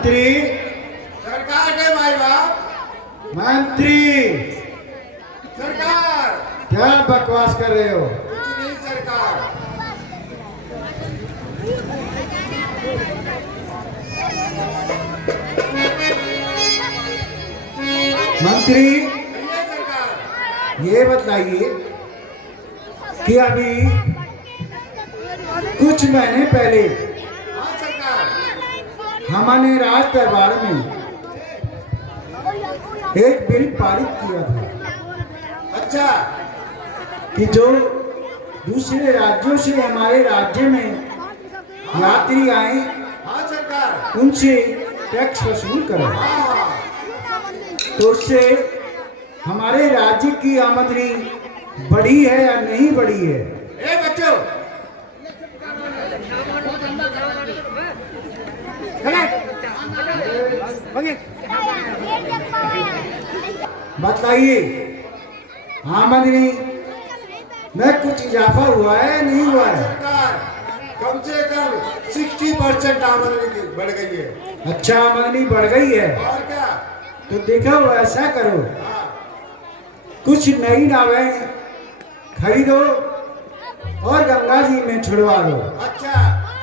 मंत्री सरकार के भाई बाप। मंत्री सरकार क्या बकवास कर रहे हो? कुछ नहीं सरकार। मंत्री कहिए सरकार। ये बताइए कि अभी कुछ महीने पहले हाँ सरकार। हमने राज दरबार में एक बिल पारित किया था अच्छा कि जो दूसरे राज्यों से हमारे राज्य में यात्री आए हाँ सरकार। उनसे टैक्स वसूल करें, हाँ हाँ तो उससे हमारे राज्य की आमदनी बढ़ी है या नहीं बढ़ी है? ए बच्चों बताइए, आमदनी में कुछ इजाफा हुआ है या नहीं हुआ है? सरकार कम से कम 60% आमदनी बढ़ गई है। अच्छा, आमदनी बढ़ गई है और क्या। तो देखो ऐसा करो, हाँ कुछ नई नावें खरीदो और गंगा जी में छुड़वा दो, अच्छा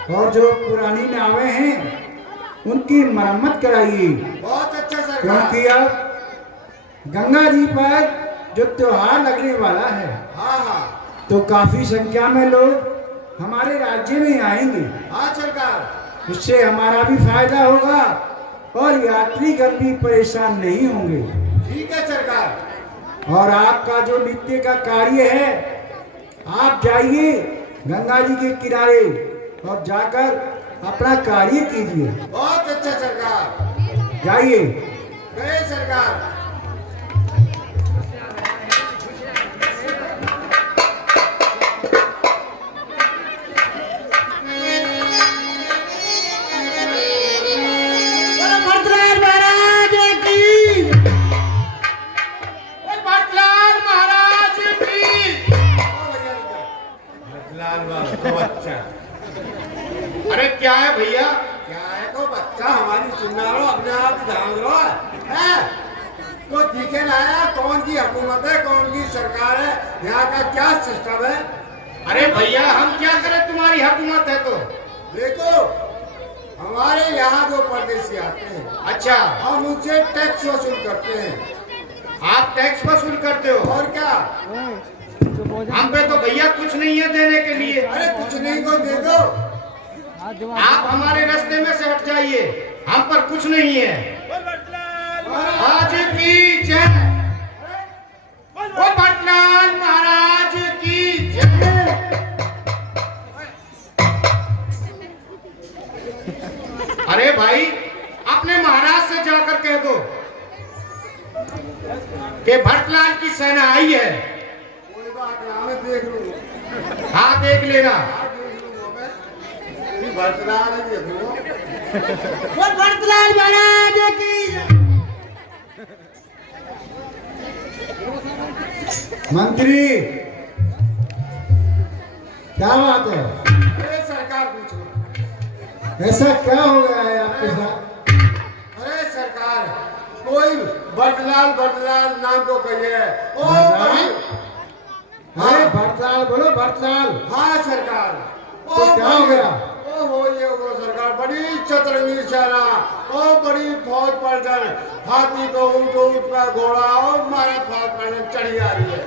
और जो पुरानी नावें हैं उनकी मरम्मत कराइए, बहुत अच्छा सरकार। क्योंकि अब गंगा जी पर जो त्योहार लगने वाला है हाँ हाँ तो काफी संख्या में लोग हमारे राज्य में आएंगे। हाँ सरकार। उससे हमारा भी फायदा होगा और यात्रीगण भी परेशान नहीं होंगे। ठीक है सरकार। और आपका जो नित्य का कार्य है, आप जाइए गंगा जी के किनारे और जाकर अपना कार्य कीजिए। बहुत अच्छा सरकार। जाइए। गए सरकार। अरे क्या है भैया? क्या है तो बच्चा हमारी सुनना लो, अपने आप ध्यान लो है। तो दिखे लाया कौन की हुकूमत है, कौन की सरकार है, यहाँ का क्या सिस्टम है। अरे भैया हम क्या करें, तुम्हारी हुकूमत है तो। देखो हमारे यहाँ जो परदेसी आते हैं, अच्छा, हम उनसे टैक्स वसूल करते हैं। आप टैक्स वसूल करते हो? और क्या। हम पे तो भैया कुछ नहीं है देने के लिए। अरे कुछ नहीं को दे दो। आप हमारे रास्ते में से हट जाइए, हम पर कुछ नहीं है। आज की जय। ओ भटलाल महाराज की जय। अरे भाई अपने महाराज से जाकर कह दो कि भटलाल की सेना आई है। कोई बात नहीं, मैं देख लूंगा। हाँ देख लेना। भरतलाल है देखो। वो भटलाल महाराज की मंत्री क्या बात है? अरे सरकार पूछो। ऐसा क्या हो गया है आपके साथ? अरे सरकार कोई भटलाल भटलाल नाम को कहिए। ओ भटलाल? हाँ। अरे भटलाल बोलो, भटलाल। हाँ सरकार। तो क्या हो गया? ये वो सरकार बड़ी चतुरंगी सेना, ओ बड़ी फौज पर हाथी को ऊँट ऊँट का घोड़ा और मारा फौज पर चढ़ी आ रही है।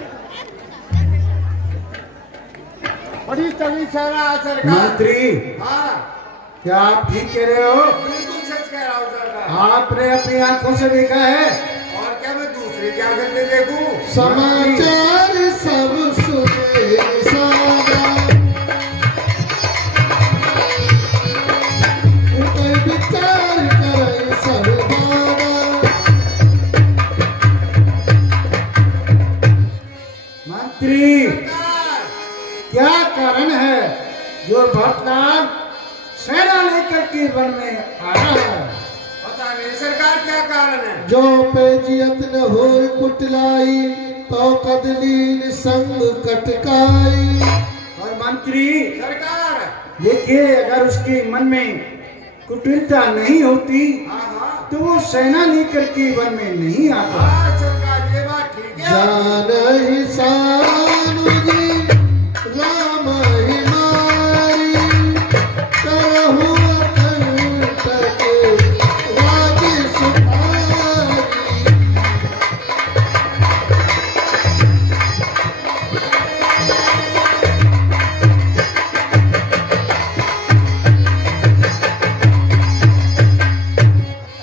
बड़ी तगड़ी सेना है सरकार। मंत्री हाँ क्या आप ठीक कह रहे हो? बिल्कुल सच कह रहा हूँ सरकार। आपने अपनी आंखों से देखा है? और क्या मैं दूसरी क्या करके देखूं? समाचार सब सुने सारा, उतर विचार करे सरदारा। मंत्री सरकार क्या कारण है जो भटलाल सेना लेकर के वन में आया है? पता नहीं सरकार क्या कारण है। जो पेजियत न हो कुटलाई तो कदलीन संग कटकाई। और मंत्री सरकार देखिए, अगर उसके मन में कुटिलता नहीं होती हाँ हाँ तो वो सेना लेकर के वन में नहीं आता। हाँ सरकार ये बात ठीक है। जानहि सानुजी राम ही मारी, करहु अकंटक वागी सुधारी।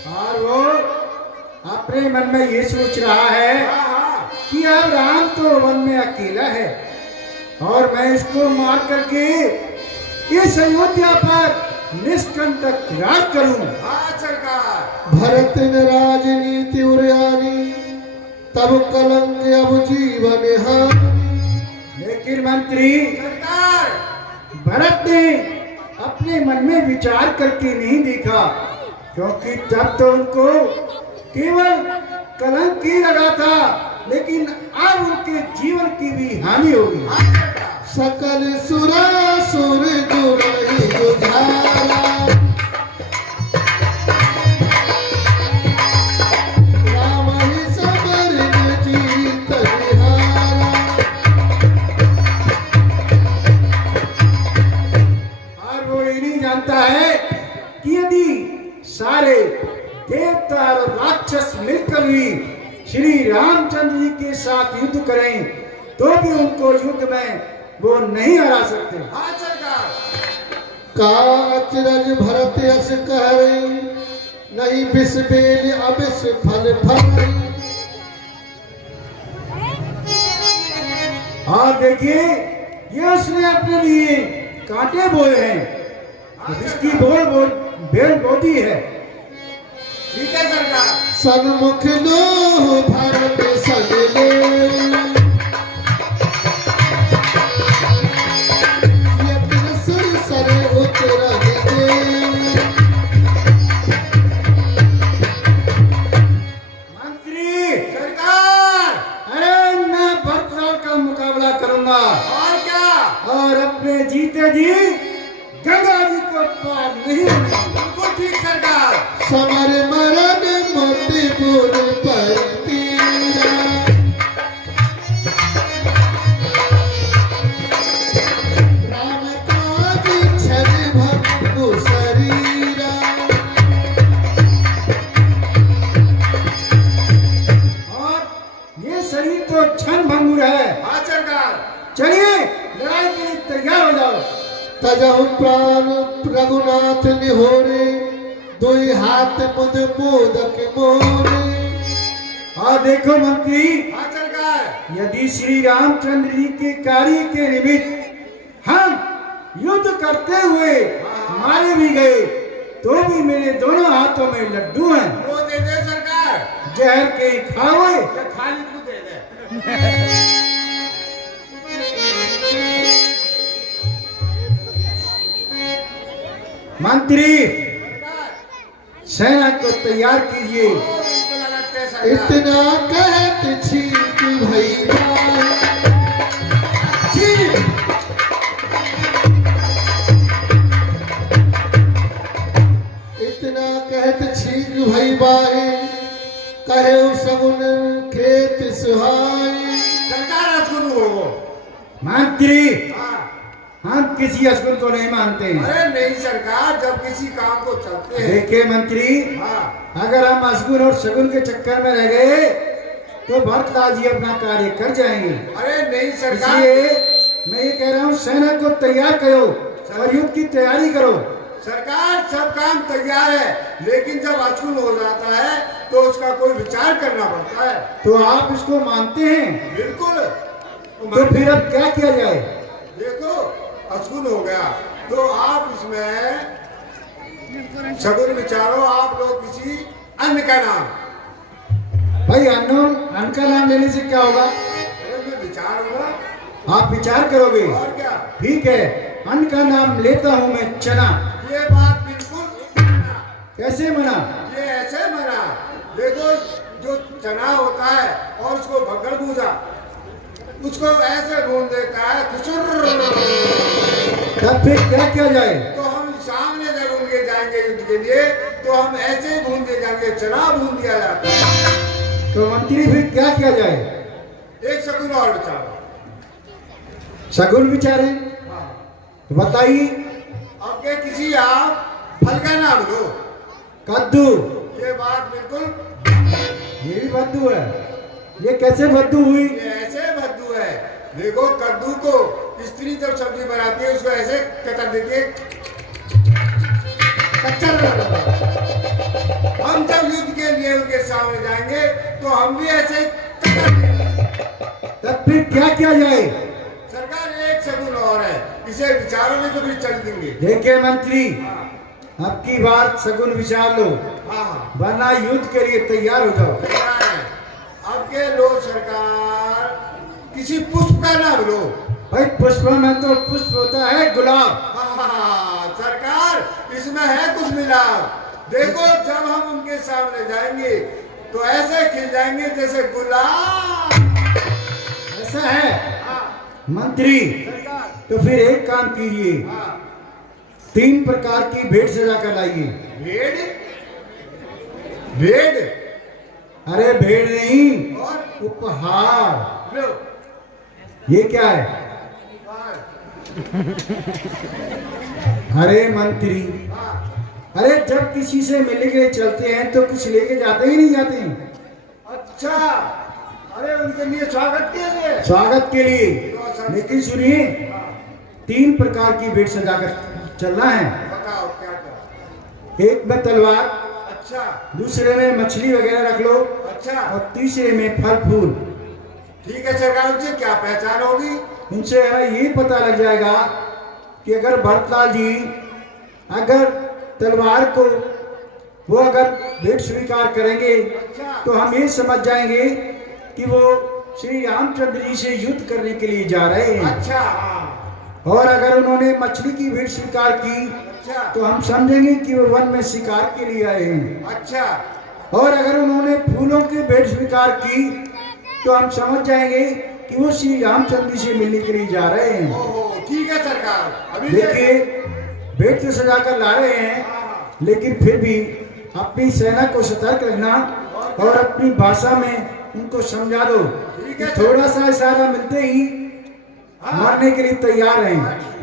और वो अपने मन में ये सोच रहा है हाँ हाँ कि अब राम तो वन में अकेला है और मैं इसको मार करके इस अयोध्या पर निष्कंटक राज करूं। हाँ सरकार भरत न राजनीति उरयानी, तब कलंक अब जीवन हानि। लेकिन मंत्री सरकार भरत ने अपने मन में विचार करके नहीं देखा, क्योंकि तब तो उनको केवल कलंक ही लगा था, लेकिन अब उनके जीवन की भी हानि होगी। हाँ सरकार सकल सुरासुर दुरहि जुझारा, राम ही समर न जीत बिहारा। और वो ये नहीं जानता है कि यदि सारे देवता और राक्षस मिलकर भी श्री रामचंद्र जी के साथ युद्ध करें तो भी उनको युद्ध में वो नहीं हरा सकते। हाँ सरकार का अचरज भरत यस कहई, नहीं बिस बेल अबिस फल फल। और देखिए ये उसने अपने लिए कांटे बोए हैं, इसकी बेल बोदी है। ठीक है सरकार सन्मुख लो भरत सजले, यत्न सुर सरे उतरहि देव। मंत्री सरकार अरे मैं भरतलाल का मुकाबला करूंगा और क्या और अपने जीते जी गंगा जी को पार नहीं होगा। बिल्कुल ठीक सरकार समर मरण मोतीपुर पर तीरा, राम काज छल भंगु शरीरा। और ये शरीर तो क्षण भंगुर है। हाँ सरकार चलिए लड़ाई के लिए तैयार हो जाओ। तजहु प्राण रघुनाथ निहोरे, दुई हाथ मुद मोदक मोरे। और देखो मंत्री हाँ सरकार यदि श्री रामचंद्र जी के कार्य के निमित्त हम युद्ध करते हुए मारे भी गए तो भी मेरे दोनों हाथों में लड्डू हैं, वो दे दे सरकार जहर के खाओ। या खाली तू दे दे। मंत्री सरकार सेना को तैयार कीजिए। ओ, बिल्कुल अलग है सरकार। इतना कहत छीक भैया, इतना कहत छीक भई बाहे, कहे सगुन खेत सुहाई। सरकार असुन हो मंत्री हाँ हम किसी असुर को नहीं मानते हैं। अरे नहीं सरकार जब किसी काम को चलते हैं देखिए मंत्री हाँ अगर हम असगुन और शगुन के चक्कर में रह गए तो भरतलाल जी अपना कार्य कर जाएंगे। अरे नहीं सरकार इसलिए मैं ये कह रहा हूँ सेना को तैयार करो और युद्ध की तैयारी करो। सरकार सब काम तैयार है, लेकिन जब अचूल हो जाता है तो उसका कोई विचार करना पड़ता है। तो आप इसको मानते हैं बिल्कुल तो फिर अब क्या किया जाए? देखो अचूल हो गया तो आप इसमें सगुन विचारो, आप लोग किसी अन्य का नाम। भाई अन्न का नाम लेने से क्या होगा? अरे मैं विचार होगा आप विचार करोगे? और क्या। ठीक है अन्न का नाम लेता हूँ मैं चना। ये बात बिल्कुल मना। कैसे मना? ये ऐसे मना, देखो जो चना होता है और उसको भगड़ भूजा उसको ऐसे ढूंढ देता है खुशुर। तब फिर क्या किया जाए? तो हम सामने जब उनके जाएंगे युद्ध के के लिए तो हम ऐसे ही भून दे जाएंगे, चना भून दिया जाता है। तो मंत्री फिर क्या किया जाए? एक शगुन और विचार। शगुन विचारे, हाँ। तो बताइए। अब के किसी आप फल का नाम लो। कद्दू। ये बात बिल्कुल, ये भी बद्दू है। ये कैसे बद्दू हुई? ये ऐसे भद्दू है। देखो कद्दू को स्त्री जब सब्जी बनाती है उसको ऐसे कतर देती है, कच्चा। हम जब युद्ध के लिए उनके सामने जाएंगे तो हम भी ऐसे तब फिर क्या किया जाए? सरकार एक शगुन और है, इसे विचारों में तो भी चल देंगे। देखिए मंत्री, हाँ अब की बार शगुन विचार लो, हाँ, वरना युद्ध के लिए तैयार हो जाओ। तैयार है। अब के लो सरकार, किसी पुष्प का नाम लो। भाई पुष्प में तो पुष्प होता है गुलाब। हाँ, सरकार इसमें है कुछ मिलाव। देखो जब हम उनके सामने जाएंगे तो ऐसे खिल जाएंगे जैसे गुलाब। ऐसा है हाँ, मंत्री, सरकार। तो फिर एक काम कीजिए, हाँ, 3 प्रकार की भेंट सजा कर लाइए। भेड़, भेड़ अरे भेंट नहीं, और उपहार। लो, ये क्या है? हाँ, अरे मंत्री, हाँ, अरे जब किसी से मिलने के लिए चलते हैं तो कुछ लेके जाते ही नहीं जाते हैं? अच्छा। अरे उनके लिए स्वागत के लिए। स्वागत के लिए। लेकिन सुनिए, हाँ, 3 प्रकार की भेंट सजा कर चलना है। बताओ क्या क्या। एक में तलवार, अच्छा दूसरे में मछली वगैरह रख लो, अच्छा, और तीसरे में फल फूल। ठीक है सरकार। उनसे क्या पहचान होगी? उनसे हमें ये पता लग जाएगा कि अगर भरतलाल जी अगर तलवार को वो अगर भेंट स्वीकार करेंगे अच्छा, तो हम ये समझ जाएंगे कि वो श्री रामचंद्र जी से युद्ध करने के लिए जा रहे हैं। अच्छा, हाँ, और अगर उन्होंने मछली की भेंट स्वीकार की अच्छा, तो हम समझेंगे कि वो वन में शिकार के लिए आए हैं। अच्छा, और अगर उन्होंने फूलों की भेंट स्वीकार की तो हम समझ जाएंगे कि वो श्री रामचंद्र जी से मिलने के लिए जा रहे हैं। ओहो, ठीक है सरकार। अभी देखिए, भेंट तो सजा कर ला रहे हैं, हाँ, लेकिन फिर भी अपनी सेना को सतर्क रखना और अपनी भाषा में उनको समझा दो ठीक कि है। थोड़ा सा इशारा मिलते ही हाँ, मारने के लिए तैयार हैं।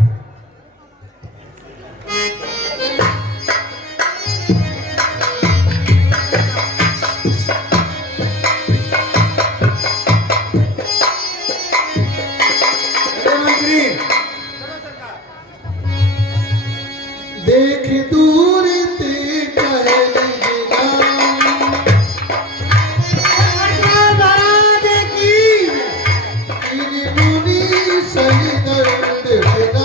अरे मंत्री, चलो सरकार। देख दूर ते कहली बिना, इन मुनि सही दंड बिना।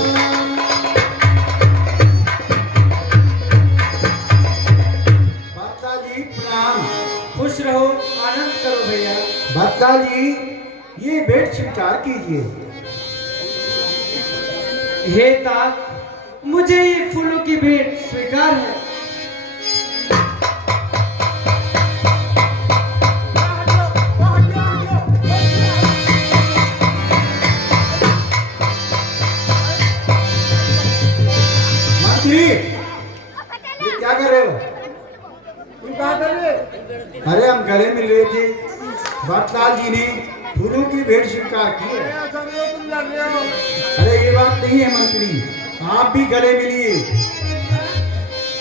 भरता जी प्रणाम। खुश रहो, आनंद करो भैया। भरता जी, ये भेंट स्वीकार कीजिए। हे तात, मुझे ये फूलों की भेंट स्वीकार है। मंत्री, ये क्या कर रहे हो? तुम कहाँ कर रहे? अरे हम गले मिल रहे थे, भरतलाल जी ने फूलों की भेंट स्वीकार की है। अरे सब लोग तुम लड़ रहे हो। अरे ये बात नहीं है मंत्री, आप भी गले मिलिए।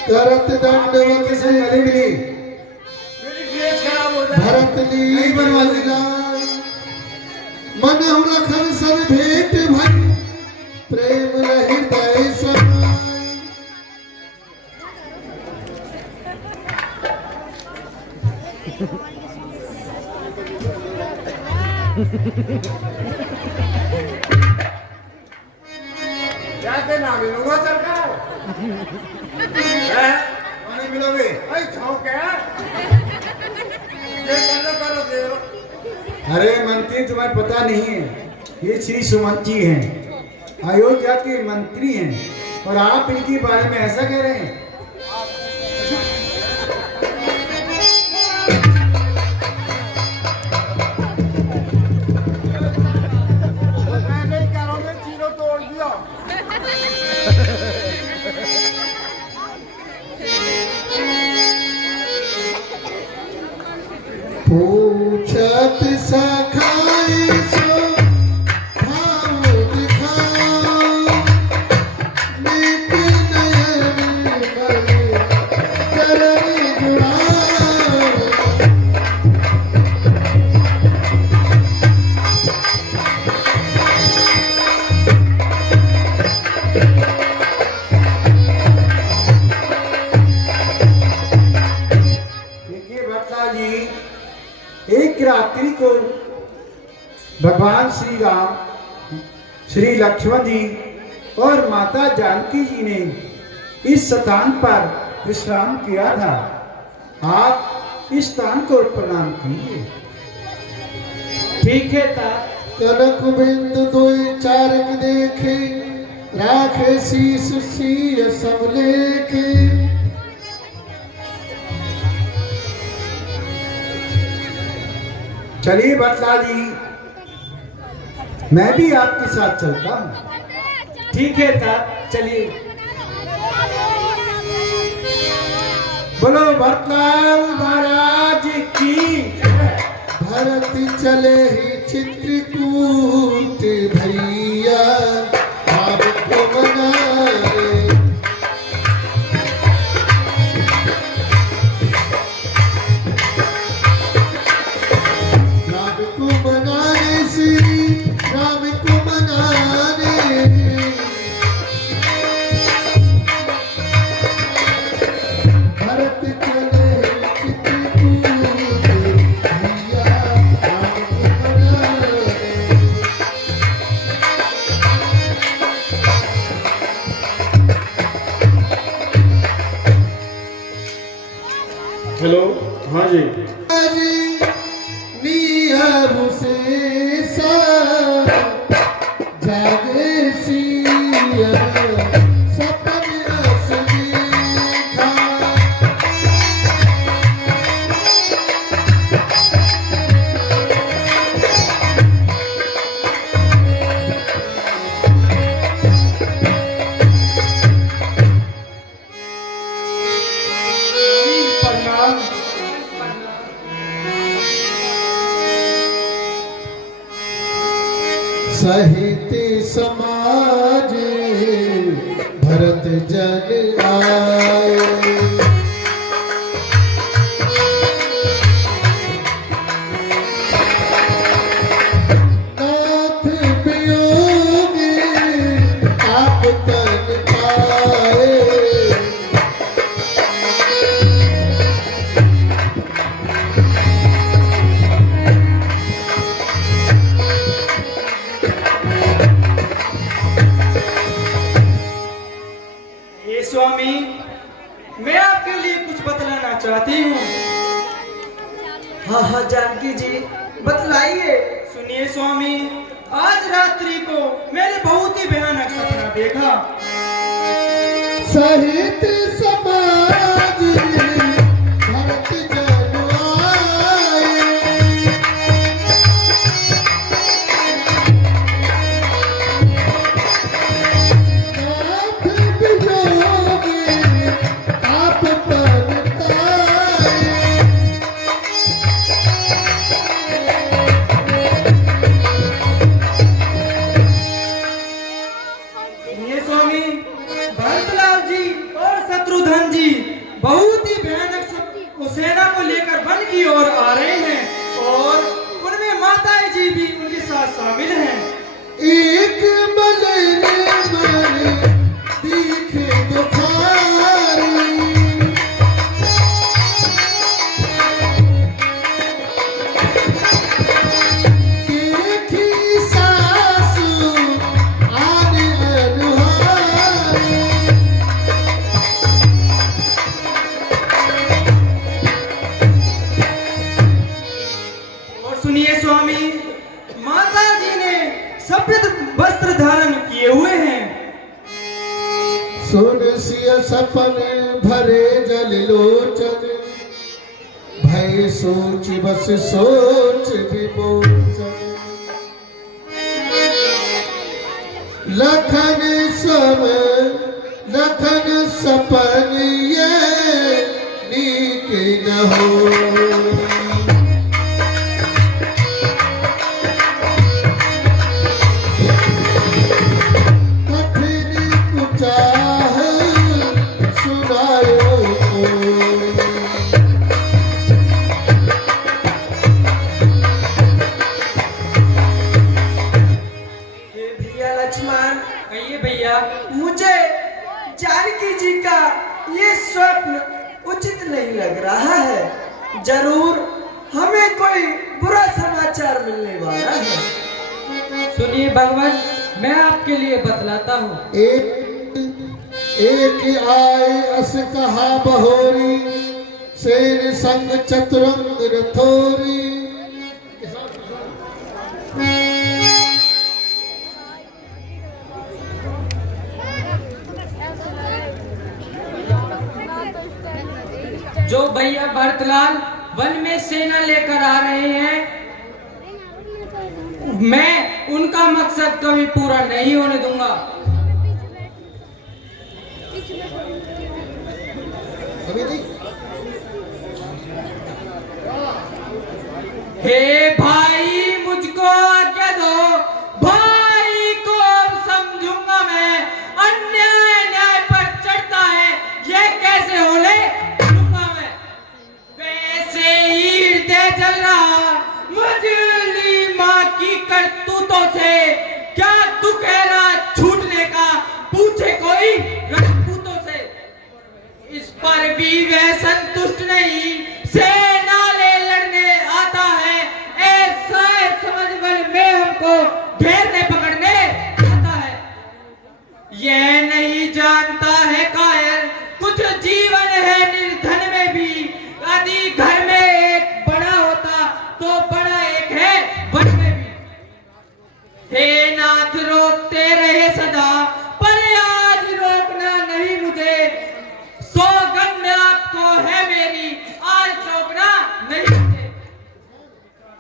करत आप दंड भी इनके संग गले मिलिए। मेरी ड्रेस खराब हो जाए। भरत नहीं बनवा ली देगा। मन रखन सन भेंट भई, प्रेम हृदय समाई। जाके ना मिलूंगा सरकार। हैं? नहीं मिलोगे? भाई छौक है। ये करो दे दो। अरे मंत्री, तुम्हें पता नहीं है, ये श्री सुमंत जी हैं, अयोध्या के मंत्री हैं, और आप इनके बारे में ऐसा कह रहे हैं? मैं नहीं कह रहा हूँ, मैं चीरो तोड़ दिया। जैसा खाए सो भाव दिखाओ, नेक नयन मन चरण जुड़ाओ। देखिए भट्टलाल जी, एक रात्रि को भगवान श्री राम, श्री लक्ष्मण जी और माता जानकी जी ने इस स्थान पर विश्राम किया था। आप इस स्थान को प्रणाम कीजिए। ठीक है तात। कनक बिंदु दुई चारक देखे, राखे शीस सिय सब लेखे। चलिए भट्टलाल जी, मैं भी आपके साथ चलता हूँ। ठीक है तात, चलिए। बोलो भट्टलाल महाराज की। भरत चले ही चित्रकूट भैया, आपको मनाए। राम को मनाने श्री राम को मनाने, भरत चले चित्रकूट भैया, राम को मनाने। हेलो, हाँ जी। नियम से जागे सिया, सपन रस देखा। प्रणाम। सहित समाज भरत जन आए, नाथ वियोग आप तन पाए। ये स्वामी, मैं आपके लिए कुछ बतलाना चाहती हूँ। हाँ हाँ जानकी जी, बतलाइए। सुनिए स्वामी, आज रात्रि को मैंने बहुत ही भयानक सपना देखा। सहित समाज भरत जन आए, नाथ वियोग आप तन पाए। ये स्वामी, भरतलाल जी और शत्रुघ्न जी बहुत ही भयानक सेना को लेकर वन की ओर आ रहे हैं और उनमें माताएं जी भी उनके साथ शामिल हैं। एक मलिन मन दिखे दुखारी, देखी सासु आने अनुहारी। और सुनिए स्वामी, माता जी ने सफेद वस्त्र धारण किए हुए हैं। सुन सिय सपन भरे जल लोचन, भय सोच बस सोच विमोचन। लखन सपन ये नीक न हो, भैया। मुझे जानकी जी का ये स्वप्न उचित नहीं लग रहा है। जरूर हमें कोई बुरा समाचार मिलने वाला है। सुनिए भगवान, मैं आपके लिए बतलाता हूँ। एक आए अस कहा बहोरी, सेन संग चतुरंग रथोरी। जो भैया भरतलाल वन में सेना लेकर आ रहे हैं, मैं उनका मकसद कभी पूरा नहीं होने दूंगा। हे भाई, मुझको आज्ञा दो, भाई को समझूंगा मैं। अन्याय न्याय पर चढ़ता है, ये कैसे होने दूंगा मैं। वैसे ही हृदय जल रहा मजली माँ की करतूतों से, क्या दुख है रात छूटने का, पूछे कोई राजपूतों से। इस पर भी वह संतुष्ट नहीं, सेना ले लड़ने आता है। ऐसा समझ बल में हमको घेरने पकड़ने आता है। यह नहीं जानता है कायर, कुछ जीवन है निर्धन में भी। यदि घर में एक बड़ा होता तो बड़ा एक है वन में भी। हे नाथ, रोकते रहे सदा, पर आज रोकना नहीं मुझे। सौगंध आपको है मेरी, आज रोकना नहीं मुझे।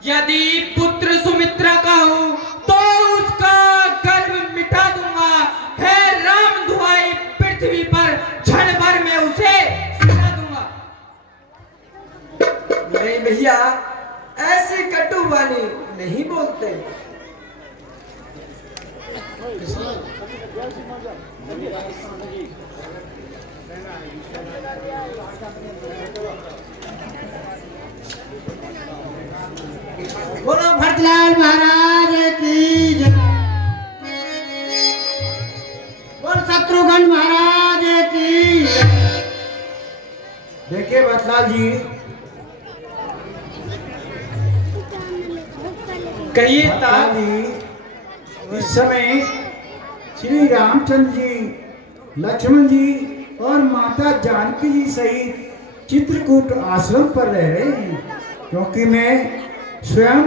यदि पुत्र सुमित्रा का हूं तो उसका गर्व मिटा दूंगा। है राम दुहाई पृथ्वी पर, क्षण भर में उसे सिला दूंगा। नहीं भैया, ऐसी कटु वाणी नहीं बोलते। बोलो भरतलाल महाराज की जय। बोल शत्रुघ्न महाराज की जय। देखिए भरतलाल जी, कहिए भरतलाल जी, इस समय श्री रामचंद्र जी, लक्ष्मण जी और माता जानकी जी सहित चित्रकूट आश्रम पर रह रहे हैं, क्योंकि मैं स्वयं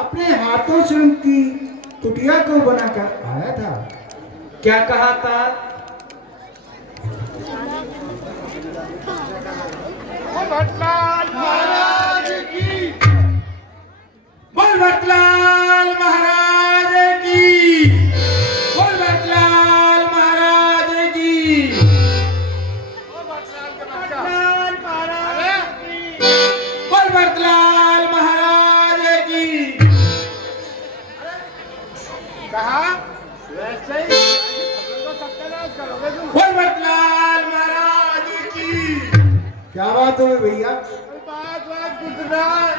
अपने हाथों से उनकी कुटिया को बनाकर आया था। क्या कहा था? भरतलाल महाराज की, बोल भरतलाल महाराज की, बोल भरतलाल महाराज की, भरतलाल महाराज की, बोल भरतलाल महाराज की। कहा वैसे ही बोल भरतलाल महाराज की। क्या बात हो गई भैया? बात गुजरात,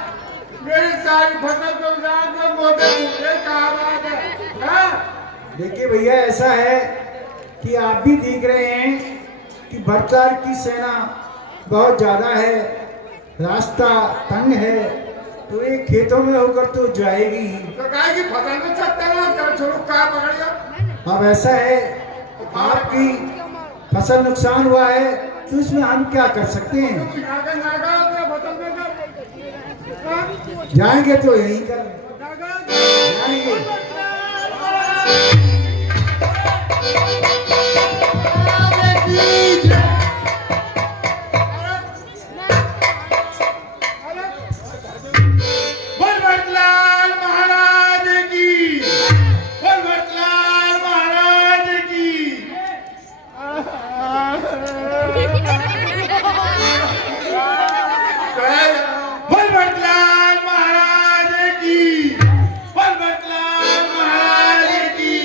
मेरी सारी फसल गुजरात में मोटे मुझे कहा बात है, हाँ? देखिए भैया, ऐसा है कि आप भी देख रहे हैं कि भरतलाल की सेना बहुत ज्यादा है, रास्ता तंग है, तो ये खेतों में होकर तो जाएगी। तो गाय की फसल में छत्ते ना कर छोड़ो, कहा पकड़ियो। अब ऐसा है, आपकी फसल नुकसान हुआ है, तो इसमें हम क्या कर सकते हैं? जाएंगे तो यहीं कर जाएंगे। बोल भरतलाल महाराज की, बोल भरतलाल महाराज की। बोल भरतलाल महाराज की, बोल भरतलाल महाराज की।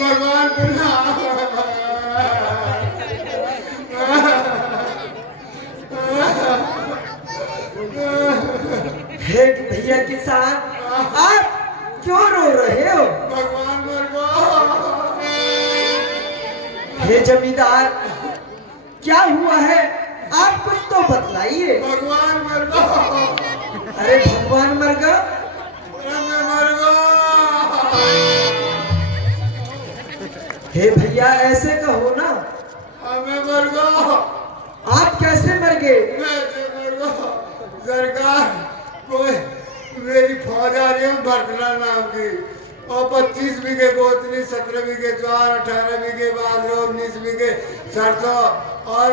भगवान बिना हे भैया किसान, आप क्यों रो रहे हो? भगवान मर गो। हे जमींदार, क्या हुआ है? आप कुछ तो बतलाइए। भगवान मर गो। अरे भगवान मर गया? मैं मर गो। हे भैया ऐसे कहो ना। मैं मर गो। आप कैसे मर गए? मैं मर गो। सरकार कोई मेरी फौज आ रही है भरतलाल नाम की, और 25 बीघे गोतनी, 17 बीघे ज्वार, 18 बीघे बाजरा, 19 बीघे सरसों और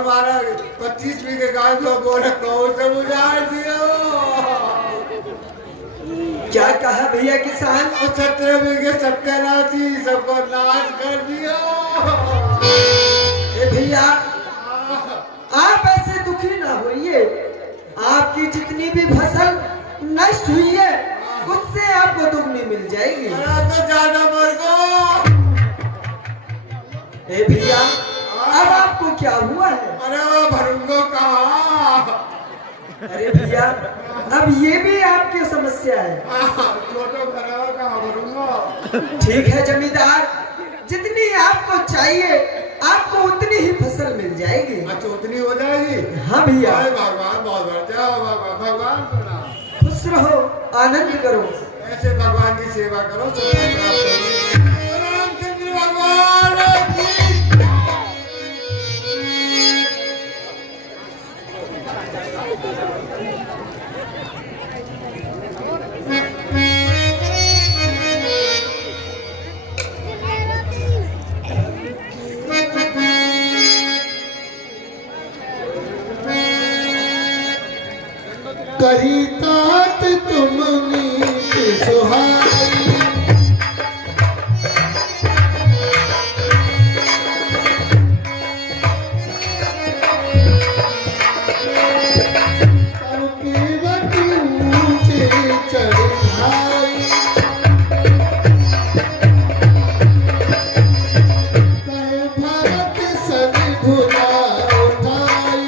25 बीघे गाय लोग बोले कौन से उजाड़ दियो। क्या कहा भैया किसान? और 17 बीघे सत्यानाशी सबको नाश कर दियो। हे भैया, आप ऐसे दुखी ना होइए। आपकी जितनी भी फसल नष्ट हुई है उससे आपको दुगनी मिल जाएगी। अरे तो ज्यादा मर गो। ए भैया, अब आपको क्या हुआ है? अरे वो भरूंगो कहाँ? अरे भैया, अब ये भी आपकी समस्या है। छोटो भरा कहाँ भरूंगा? ठीक है जमींदार, जितनी आपको चाहिए आपको उतनी ही फसल मिल जाएगी। अच्छा उतनी हो जाएगी? हाँ भैया। अरे भगवान बहुत बढ़िया हो। भगवान प्रणाम। खुश रहो, आनंद करो। ऐसे भगवान की सेवा करो, सब प्राप्त होगी। रामचंद्र भगवान की। कही तात तुम नीत सुहाई, तब के बटी ऊंचे चढ़ाई, कहे भरत सन भुजा उठाई।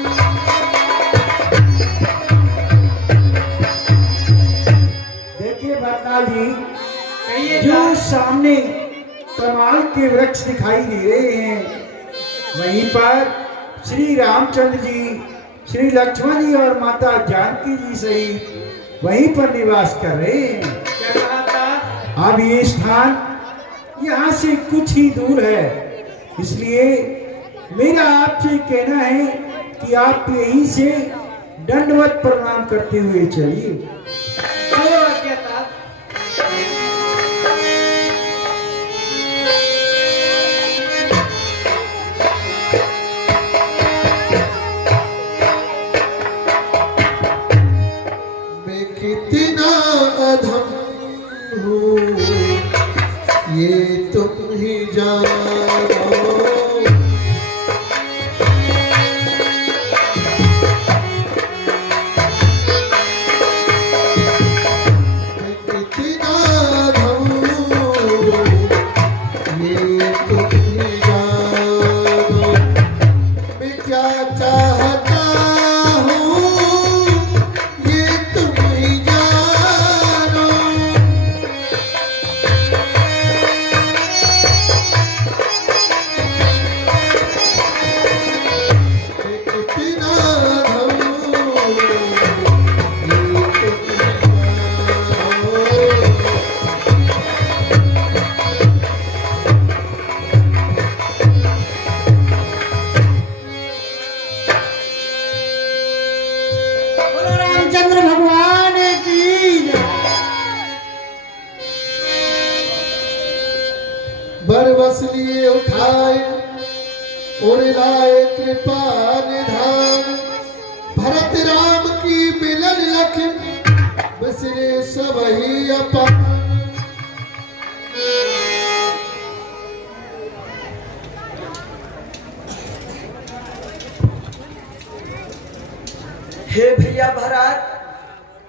देखिए भरतलाल जी, कहिए जो क्या? सामने कमाल के वृक्ष दिखाई दे रहे हैं, वहीं पर श्री रामचंद्र जी, श्री लक्ष्मण जी और माता जानकी जी सहित वहीं पर निवास कर रहे हैं। क्या कहा था? अब ये स्थान यहाँ से कुछ ही दूर है, इसलिए मेरा आपसे कहना है कि आप यहीं से दंडवत प्रणाम करते हुए चलिए। जो आज्ञा था। मैं कितना अधम हूँ ये तुम ही जानो। मैं कितना अधम हूँ ये तुम ही जानो। मैं क्या चाहता हूँ ये तुम ही जानो। मैं कितना अधम हूँ ये तुम ही जानो। बोलो रामचंद्र भगवान की जय। बरबस लिए उठाए और लाए कृपा निधान। भरत राम की मिलन लख बसरे सबही अपान। हे भैया भरत,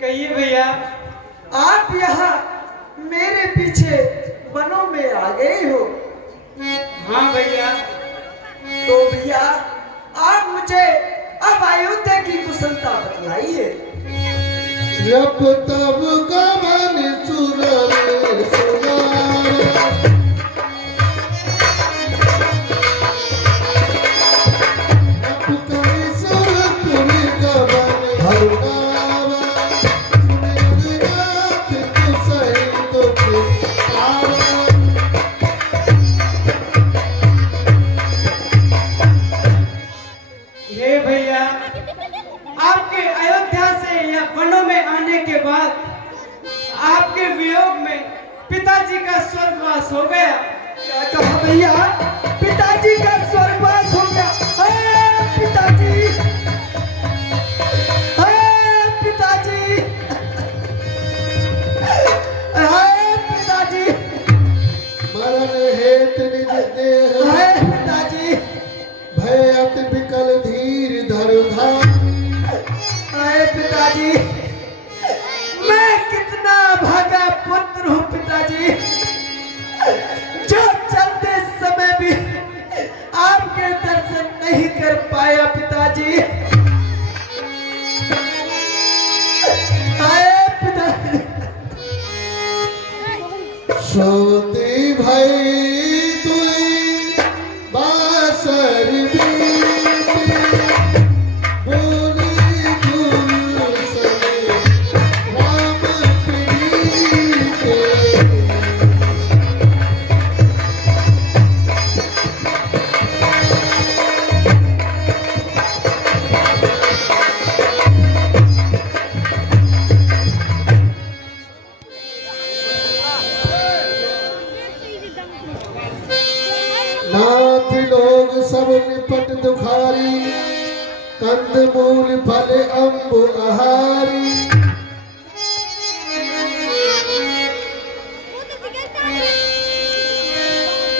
कहिए भैया। आप यहाँ मेरे पीछे वनों में आ गए हो। हाँ भैया। तो भैया आप मुझे अब अयोध्या की कुशलता बतलाइए। जब तब गमन सुरल सुनार, जब कभी सुरपुर गमन हरुणावा, सुनिर नाथ तुसहि दुख पावा। हे भैया, आपके अयोध्या से या वनों में आने के बाद आपके वियोग में पिताजी का स्वर्गवास हो गया। क्या कहा भैया? पिताजी का स्वर्गवास हो गया? पिताजी, पिताजी, पिताजी, मरण हेत निज देह, पिताजी, भय अति विकल धीर धर धारी। पिताजी, मैं कितना भागा पुत्र हूँ पिताजी, जो चलते समय भी आपके दर्शन नहीं कर पाया पिताजी। पिताजी, सोती भई तुई बासर बीती, बोली गुल सने राम प्रीते। नाथ लोग सब निपट दुखारी, कंद मूल फल अम्ब आहारी।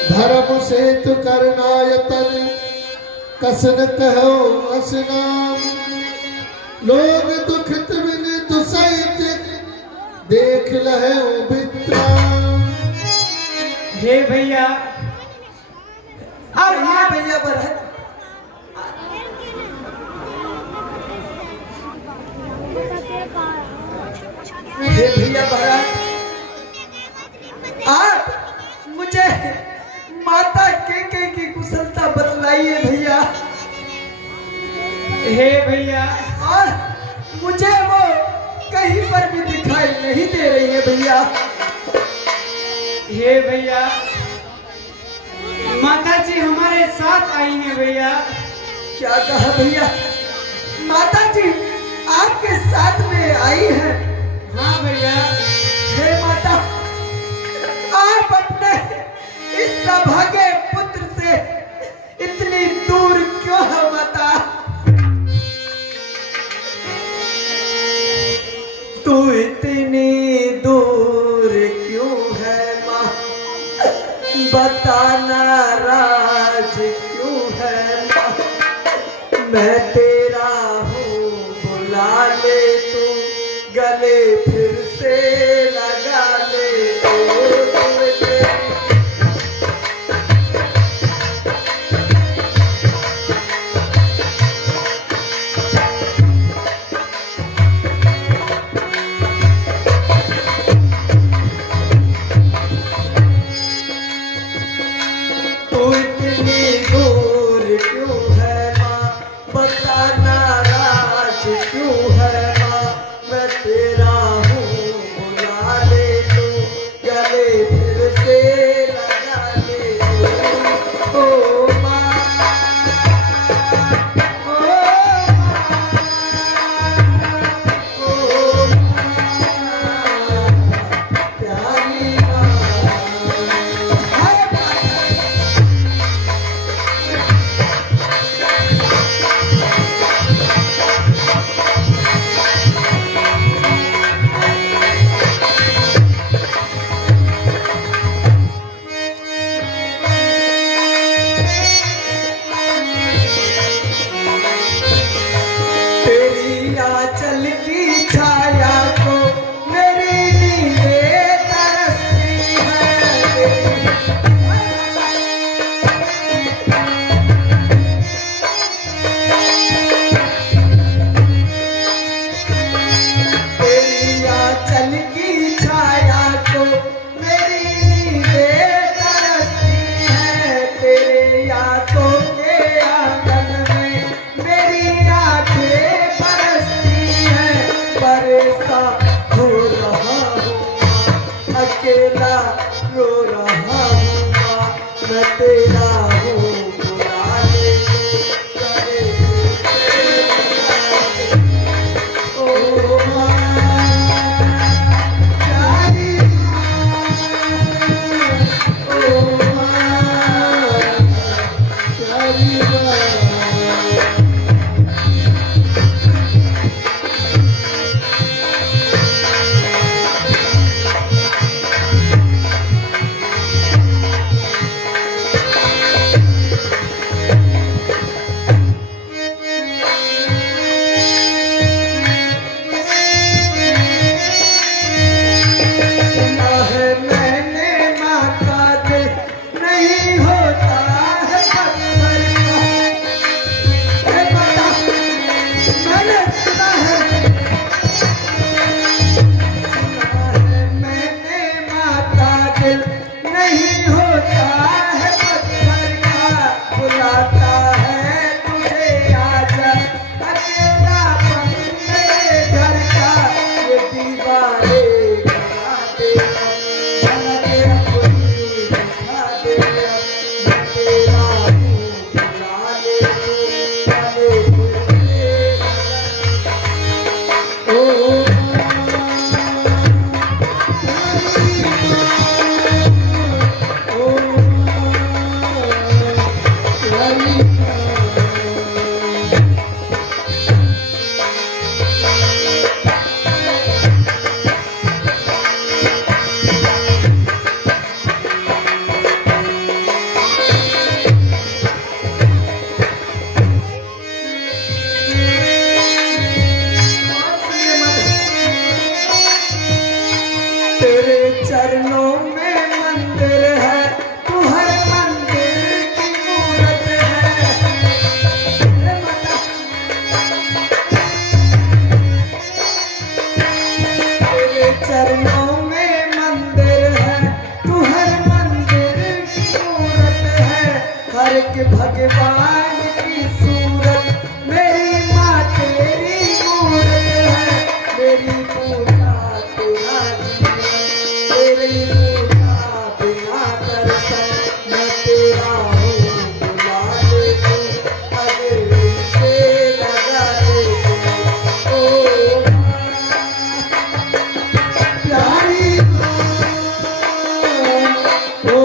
धर्म सेतु करनायतन, कसन कहो असनाम। लोग दुखित बिन दुसैत, देख लहु वित्राम। हे भैया, अब ये भैया भरत, हे भैया भरत, आप मुझे माता के की कुशलता बतलाइए भैया। हे भैया, और मुझे वो कहीं पर भी दिखाई नहीं दे रही है भैया। हे भैया, माता जी हमारे साथ आई हैं भैया। क्या कहा भैया? माता जी आपके साथ में आई है? हाँ भैया। हे माता, आप अपने इस सौभाग्य पुत्र से इतनी दूर क्यों है माता? तू इतनी दूर क्यों है माँ? बताना राज क्यों है माँ? मैं तेरा हूँ, बुला ले तू, गले फिर से लगा ले तू इतनी दूर क्यों है माँ? बता भगवान की सूरत मेरी माँ तेरी मूरत है, मेरी पूजा तेरा जीवन, तेरी पूजा बिना दर्शन मैं तेरा हूँ, बुला ले तू अगर से लगा ले तू। ओ प्यारी ओ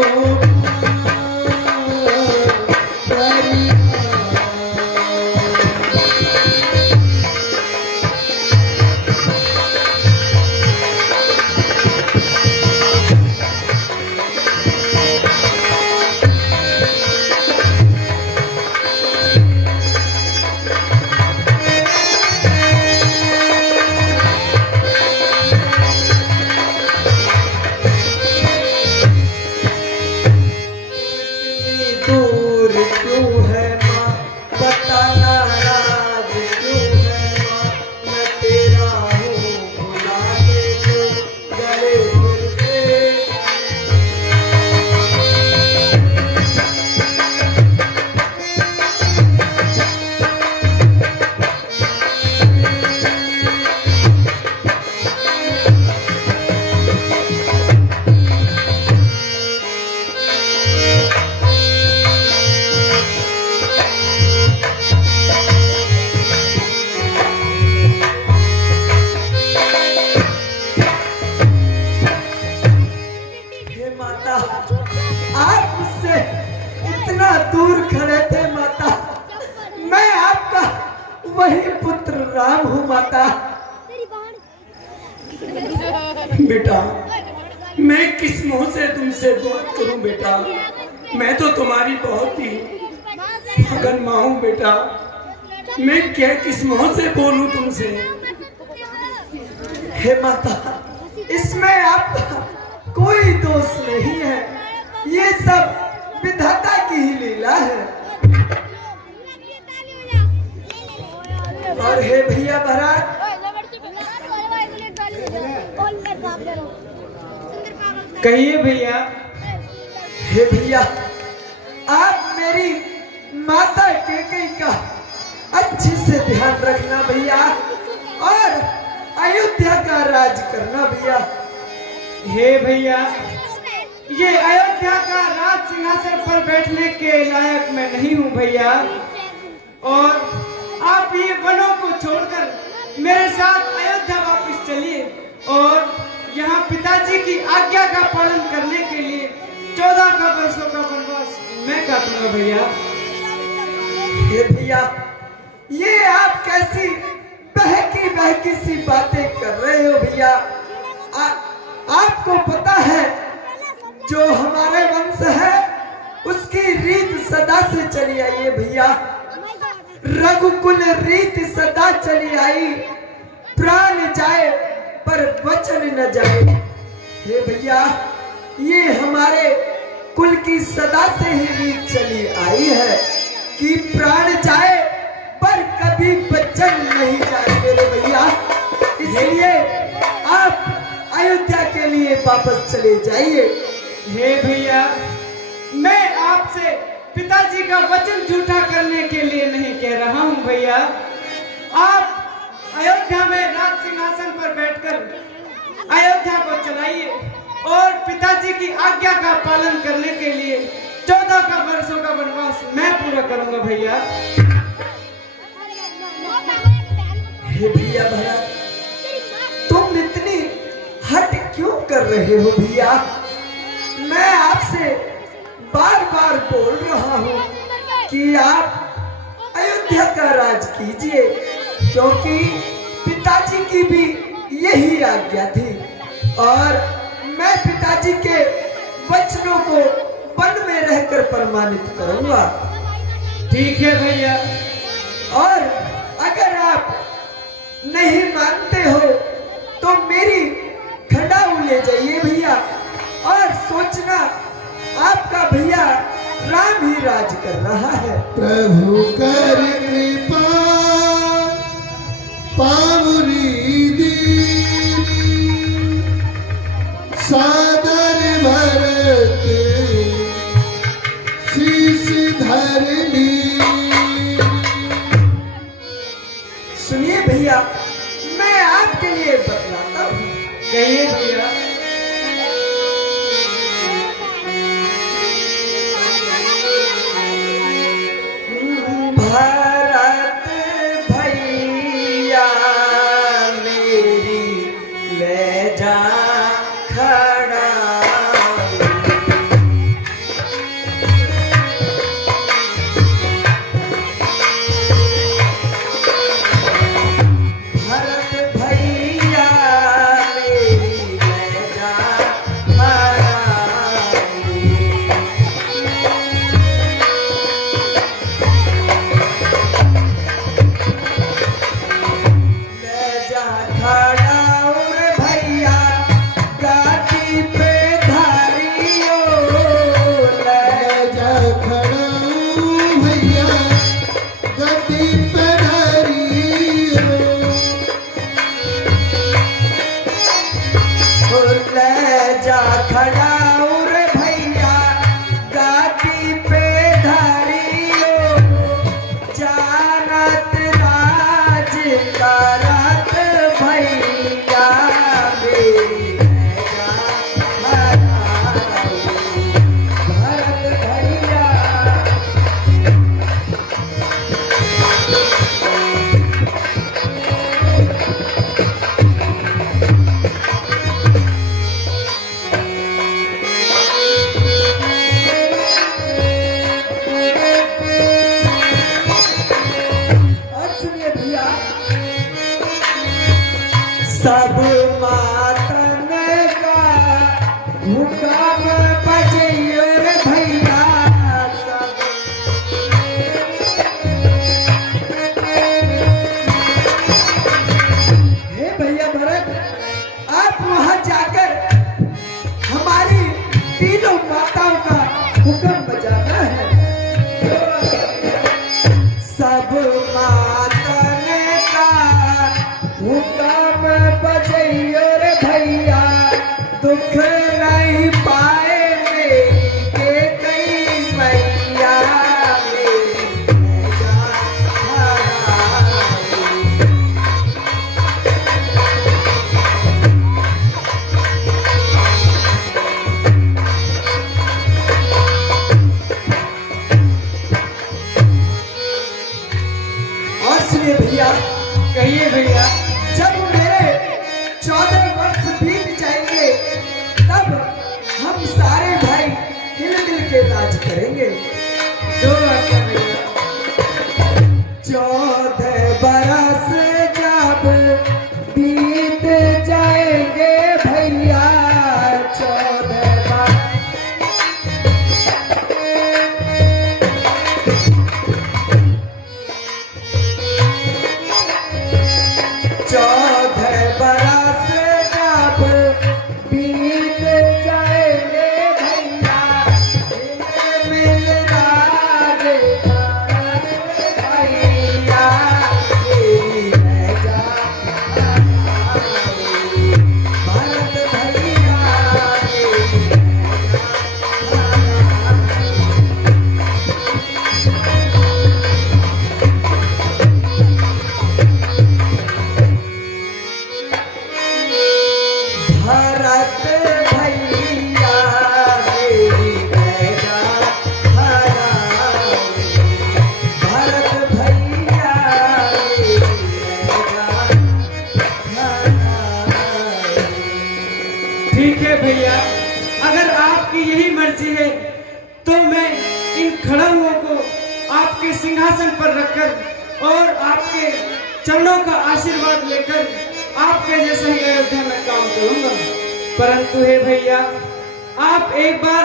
दूर क्यों है माँ, बता नाराज क्यों है माँ, मैं तेरा हूँ बुला ले तू गले फिर से। हे माता, आप मुझसे इतना दूर खड़े थे माता, मैं आपका वही पुत्र राम हूँ माता। बेटा, मैं किस मुंह से तुमसे बात करूं बेटा, मैं तो तुम्हारी बहुत ही पागल माँ हूं बेटा, मैं क्या किस मुंह से बोलूं तुमसे। हे माता, इसमें आपका कोई दोष नहीं है, ये सब विधाता की ही लीला है। और हे भैया महाराज, कहिए भैया। हे भैया, आप मेरी माता कैकेयी का अच्छे से ध्यान रखना भैया, और अयोध्या का राज करना भैया। हे भैया, ये अयोध्या का राज सिंहासन पर बैठने के लायक मैं नहीं हूँ भैया, और आप ये वनों को छोड़कर मेरे साथ अयोध्या वापस चलिए, और यहाँ पिताजी की आज्ञा का पालन करने के लिए 14 का वर्षों का वनवास मैं काटूंगा भैया। हे भैया, ये आप कैसी बहकी बहकी सी बातें कर रहे हो भैया? आपको पता है जो हमारे वंश है उसकी रीत सदा से चली आई है भैया। रघुकुल रीत सदा चली आई, प्राण जाए पर वचन न जाए। हे भैया, ये हमारे कुल की सदा से ही रीत चली आई है कि प्राण जाए पर कभी वचन नहीं जाए मेरे भैया। इसलिए आप अयोध्या के लिए वापस चले जाइए। हे भैया, मैं आपसे पिताजी का वचन झूठा करने के लिए नहीं कह रहा हूँ भैया। आप अयोध्या में राज सिंहासन पर बैठकर अयोध्या को चलाइए और पिताजी की आज्ञा का पालन करने के लिए 14 वर्षों का वनवास मैं पूरा करूंगा भैया। हे भैया भरत, तुम इतनी हट क्यों कर रहे हो भैया? मैं आपसे बार बार बोल रहा हूँ कि आप अयोध्या का राज कीजिए, क्योंकि पिताजी की भी यही आज्ञा थी और मैं पिताजी के वचनों को वन में रहकर प्रमाणित करूंगा। ठीक है भैया। और अगर आप नहीं मानते हो तो मेरी खड़ाऊ ले जाइए भैया, और सोचना आपका भैया राम ही राज कर रहा है। प्रभु कर कृपा पावरी दीनी, सादर भरत शीश धर ली। सुनिए भैया, मैं आपके लिए बतलाता हूँ। कहिए भैया। भरत भैया मेरी ले जा खड़ा, भरत भैया मेरी ले जा खड़ा। ले जा खड़ा और भैया गादी पे धारियो, ले जा खड़ा भैया गद्दी पे धरियो, ले जा खड़ा और भैया गादी पे धारियो, जानत राज करत भैया मेरी ले जा खड़ा। भरत भैया और सुनिए भैया, सब मातन का हुक्म बजियो रे भैया। सब हे भैया भरत, आप वहां जाकर हमारी तीनों माताओं का हुक्म बजाना है। सब मातन का हुक्म बजइयो रे भैया, दुख नहीं पाए मेरी के कई मैया मेरी ले जा खड़ा। और सुनिए भैया, कहिए भैया। जब मेरे 14 वर्ष बीत जाएंगे तब हम सारे भाई मिल मिल के राज करेंगे। जो आज्ञा भैया। सिंहासन पर रखकर और आपके चरणों का आशीर्वाद लेकर आपके जैसा ही अयोध्या में काम करूंगा। परंतु हे भैया, आप एक बार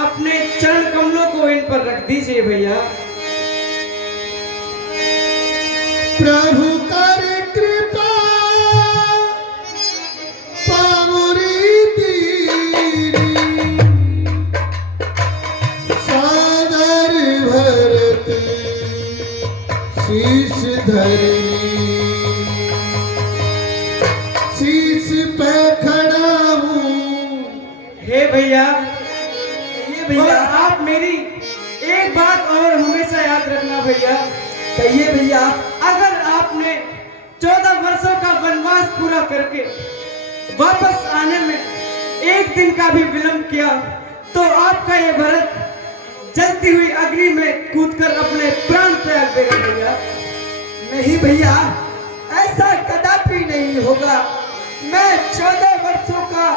अपने चरण कमलों को इन पर रख दीजिए भैया। प्रभु कर कृपा पामुरी तीरी, सादर भरत शीश धरनी, शीश पे खड़ा हूँ। हे भैया, ये भैया, और आप मेरी एक बात और हमेशा याद रखना भैया। कहिए भैया। अगर आपने 14 वर्षों का वनवास पूरा करके वापस आने में एक दिन का भी विलंब किया तो आपका ये भरत जलती हुई अग्नि में कूदकर अपने प्राण त्याग देगा भैया। नहीं भैया, ऐसा कदापि नहीं होगा। मैं 14 वर्षों का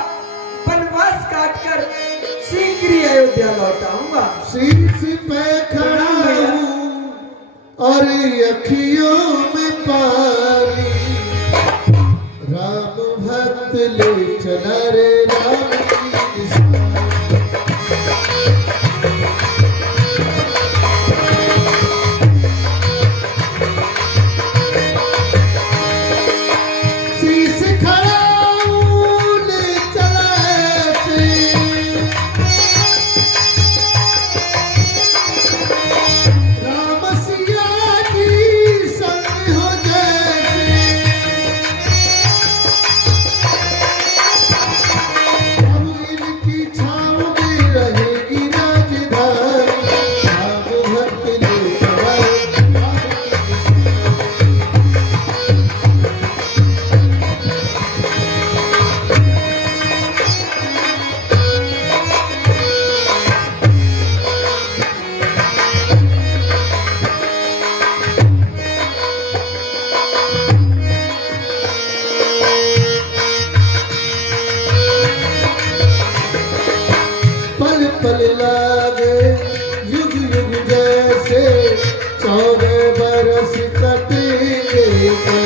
वनवास काटकर शीघ्र अयोध्या लौट आऊंगा। शीश पे खड़ा हूँ और अखियों में पारी, राम भक्त ले चला रे राम की निशानी। शीश खड़ा हूँ ले चला ऐसे, राम सिया की संग हो जैसे। अब इनकी छाँव में रहेगी राजधानी, राम भक्त ले चला रे राम की निशानी। पल पल लागे युग युग जैसे, 14 बरस कटेंगे कैसे।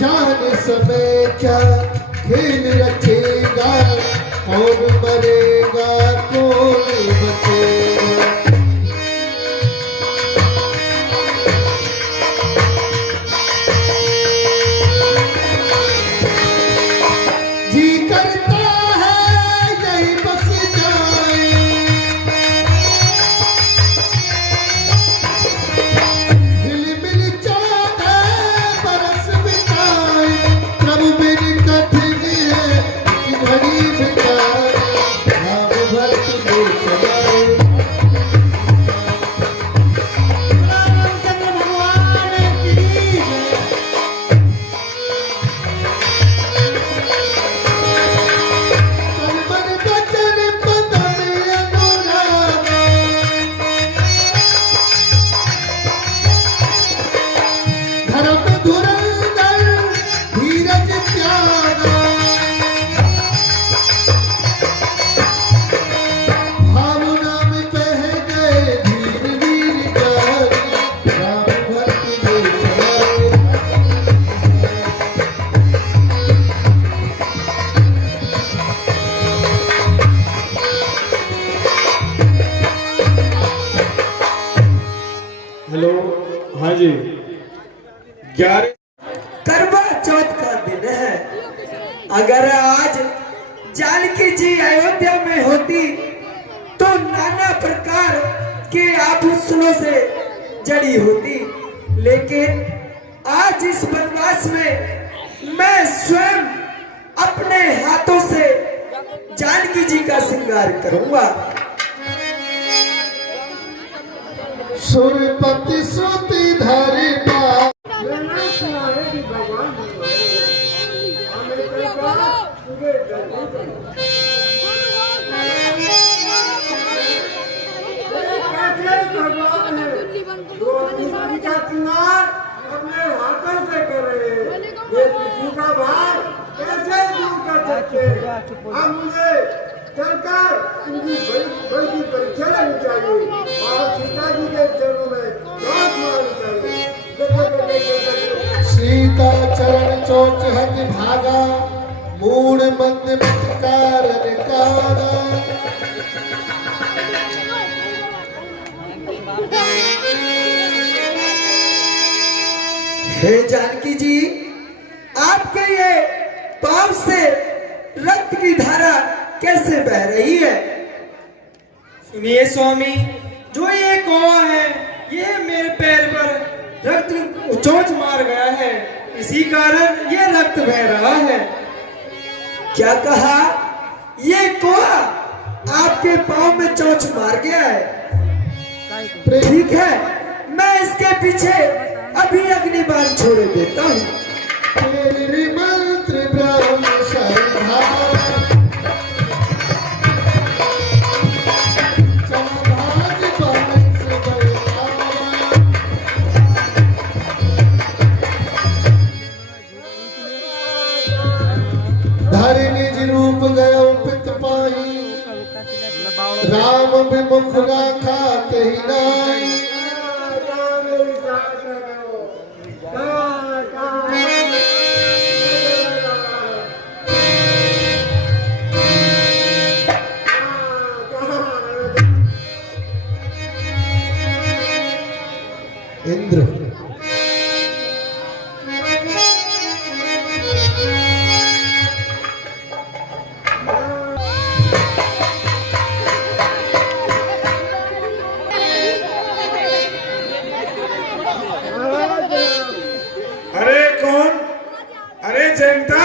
जाने समय क्या खेल रचेगा, कौन मरेगा कौन बचेगा। जी करता है यही बस जाए, दिल मिल 14 बरस बिताए, प्रभु मेरी कठिन है कि घड़ी बिताए, राम भक्त ले चला रे। रामचंद्र भगवान की जय। तन मन वचन पद में अनुराग, धर्म धुरंधर धीरज त्यागा, भावना में बह गए धीर वीर जारी, राम भक्त ले चला रे। हेलो, हाँ जी, 11 करवा चौथ का दिन है। अगर आज जानकी जी अयोध्या में होती तो नाना प्रकार के आभूषणों से जड़ी होती, लेकिन आज इस वनवास में मैं स्वयं अपने हाथों से जानकी जी का श्रृंगार करूंगा। सुरपति सुति धरि बा, अपने हाथों से करे, ये किसी का भाग अब मुझे चलकर इनकी बड़ी परीक्षा लेनी चाहिए और सीता जी के चरणों में चोट मारनी चाहिए। सीता चरण चोट हति भागा, मूड मंद मत कारण कागा। हे जानकी जी, आपके ये पांव से रक्त की धारा कैसे बह रही है? सुनिए स्वामी, जो ये कुआं है ये मेरे पैर पर रक्त चोट मार गया है, इसी कारण ये रक्त बह रहा है। क्या कहा? ये कुआं आपके पांव में चोट मार गया है? ठीक है, मैं इसके पीछे अभी अग्निबाण छोड़ देता हूँ। तेरे मंत्र ब्रह्म श्रद्धा, चमभाज बंस बलवान। धरि निज रूप गयो पित पाही, राम विमुख राखा तेहि नाई। इंद्र अरे कौन? अरे जनता,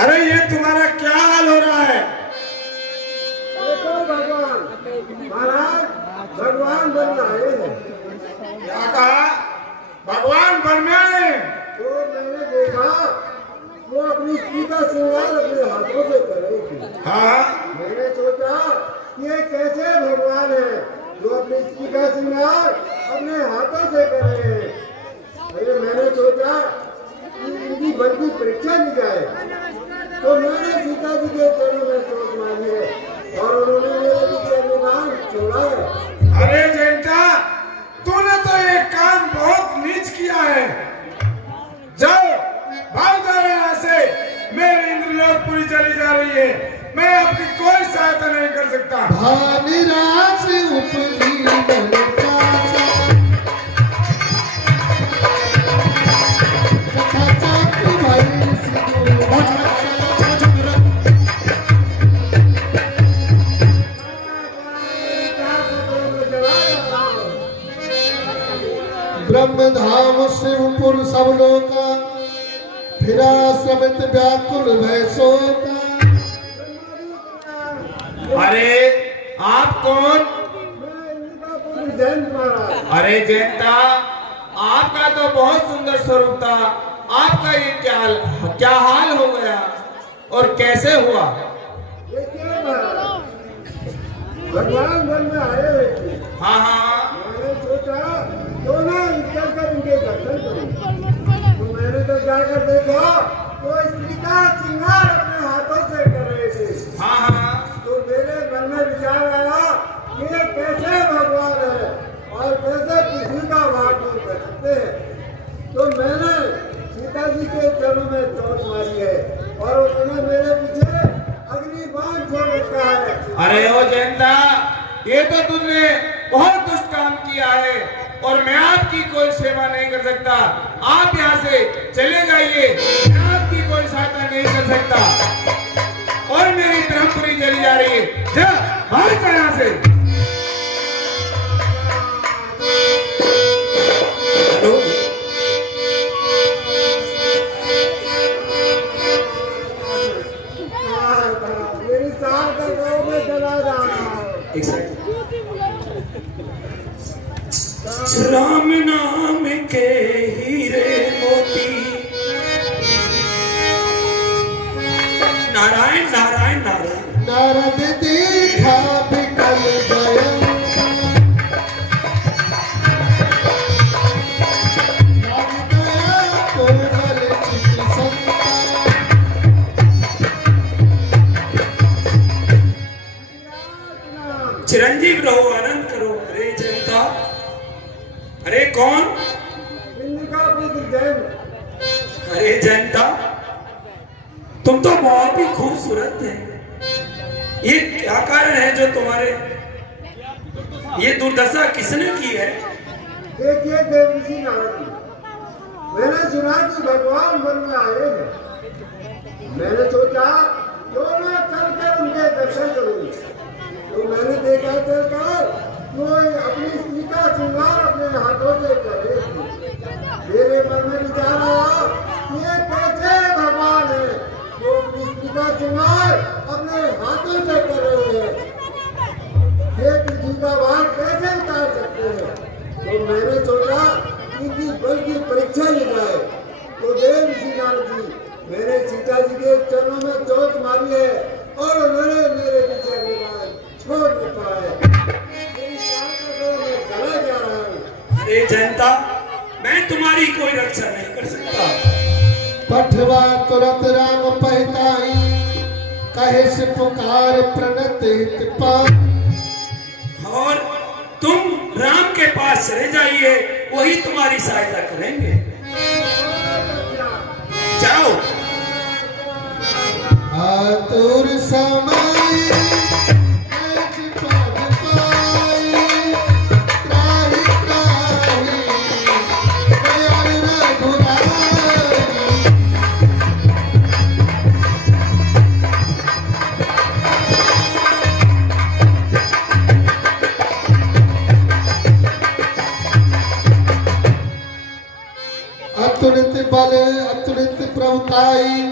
अरे ये तुम्हारा क्या हाल हो रहा है? देखो भगवान, महाराज भगवान बनने आए हैं। क्या कहा? भगवान बनने आए? तो मैंने देखा वो अपनी सीता श्रृंगार अपने हाथों से कर रही थी। हाँ, मैंने सोचा ये कैसे भगवान है जो अपनी सीता श्रृंगार अपने हाथों से कर रहे हैं। अरे मैंने सोचा कि इनकी बल की परीक्षा ली जाए, तो मैंने सीता जी के चरणों में चोट मारी है और उन्होंने मेरे पीछे अग्निबाण छोड़ा है। अरे जनता, तूने तो ये काम बहुत नीच किया है। जाओ, भाग जाओ यहाँ से। मेरी इंद्रलोकपुरी चली जा रही है, मैं आपकी कोई सहायता नहीं कर सकता। भानिराज उपजी बलकासा, तथा चातु भई सिंधु। ब्रह्मधाम शिवपुर सब लोका, फिरा समित व्याकुल भय शोका। अरे आप कौन? जैन महाराज, अरे जनता, आपका तो बहुत सुंदर स्वरूप था, आपका ये क्या हाल हो गया और कैसे हुआ? देखिए महाराज, भगवान बनने आए हुए थे। हाँ हाँ, मैंने सोचा तो ना चलकर उनके दर्शन करूं। तो मैंने तो जाकर देखा तो स्त्री का श्रृंगार अपने हाथों से कर रहे थे। हाँ हाँ, तो मेरे मन में विचार आया कि ये कैसे भगवान है और कैसे पृथ्वी का भार दूर कर सकते हैं। तो मैंने सीता जी के चरणों में चोट मारी है और उन्होंने मेरे पीछे अग्निबाण छोड़ रखा है। अरे ओ जनता, ये तो तुमने बहुत दुष्ट काम किया है और मैं आपकी कोई सेवा नहीं कर सकता। आप यहाँ से चले जाइए, मैं आपकी कोई सहायता नहीं कर सकता और मेरी ब्रह्मपुरी चली जा रही है। जा, भाग जा यहाँ से। हेलो, मेरी सार का गाँव में चला जा रहा हूँ। एक सेकंड। राम नाम के हीरे मोती, नारायण नारायण नारायण। नारद देखा विकल भयंकर, लाग गया कोमल चित संता। रहो, आनंद करो। अरे जनता, अरे कौन? अरे जनता, तुम तो बहुत ही खूबसूरत हैं। ये क्या कारण है जो तुम्हारे ये दुर्दशा किसने की है? देखिए देवी जी नारद जी, मैंने सुना कि भगवान वन में आए हैं। मैंने सोचा क्यों ना चलकर उनके दर्शन करूं। तो मैंने देखा कोई अपनी स्त्री का श्रृंगार अपने हाथों से करे। मेरे मन में विचार आया ये कैसे भगवान है जो अपनी स्त्री का श्रृंगार अपने हाथों से कर रहे हैं। ये पृथ्वी का भार कैसे उतार सकते हैं। तो मैंने सोचा इनकी बल की परीक्षा ली जाए। तो देव ऋषि नारद जी, मैंने सीता जी के चरणों में चोट मारी है और उन्होंने मेरे पीछे छोड़ रखा है। मेरी मैं चला जा रहा हूँ। अरे जनता, मैं तुम्हारी कोई रक्षा नहीं कर सकता। पठवा तुरंत राम पहताई, कहे से पुकार प्रणत हित पाई। और तुम राम के पास चले जाइए, वही तुम्हारी सहायता करेंगे। जाओ। आतुर समय अतुलित बल अतुलित प्रभुताई,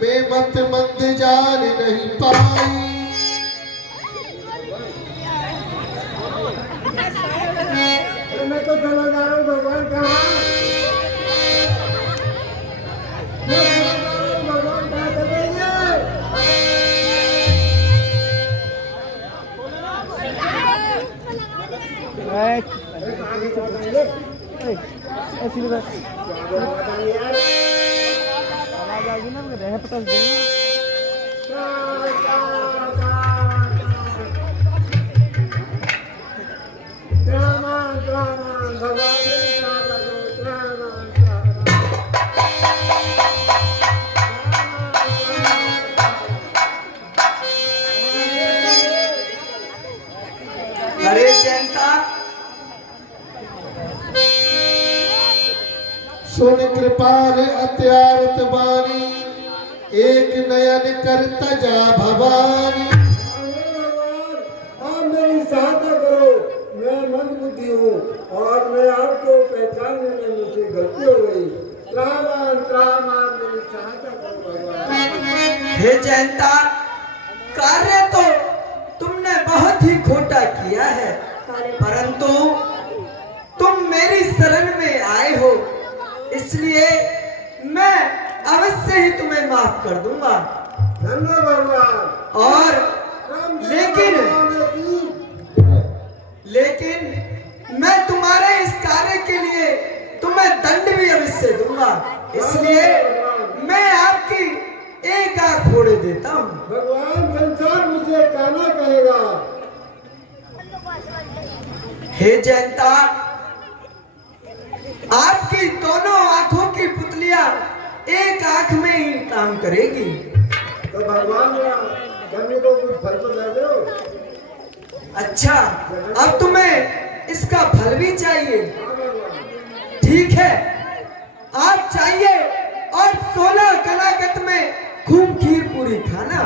मैं मत मंद जान नहीं पाई। मैं तो चला जा रहा हूँ भगवान कहाँ? भगवान कहाँ चले अरे जनता, सुन कृपाल अत्यारत बानी, एक नयन करता जा भवानी। आप मेरी सहायता करो। मैं मंदबुद्धि हूँ और मैं आपको पहचानने में मुझसे गलती हो गई। त्रामान त्रामान मेरी सहायता करो भगवान। हे जनता, कार्य तो तुमने बहुत ही खोटा किया है, परंतु तुम मेरी शरण में आए हो, इसलिए मैं अवश्य ही तुम्हें माफ कर दूंगा। धन्यवाद भगवान। और लेकिन मैं तुम्हारे इस कार्य के लिए तुम्हें दंड भी अवश्य दूंगा, इसलिए मैं आपकी एक आंख फोड़े देता हूँ। भगवान संसार मुझे कहना कहेगा। हे जनता, आपकी दोनों आंखों की पुतलियां एक आंख में ही काम करेगी। तो भगवान करने को कुछ फल तो दे दो। अच्छा, अब तुम्हें इसका फल भी चाहिए? ठीक है, आप चाहिए और 16 कलाकत में खूब खीर पूरी खाना।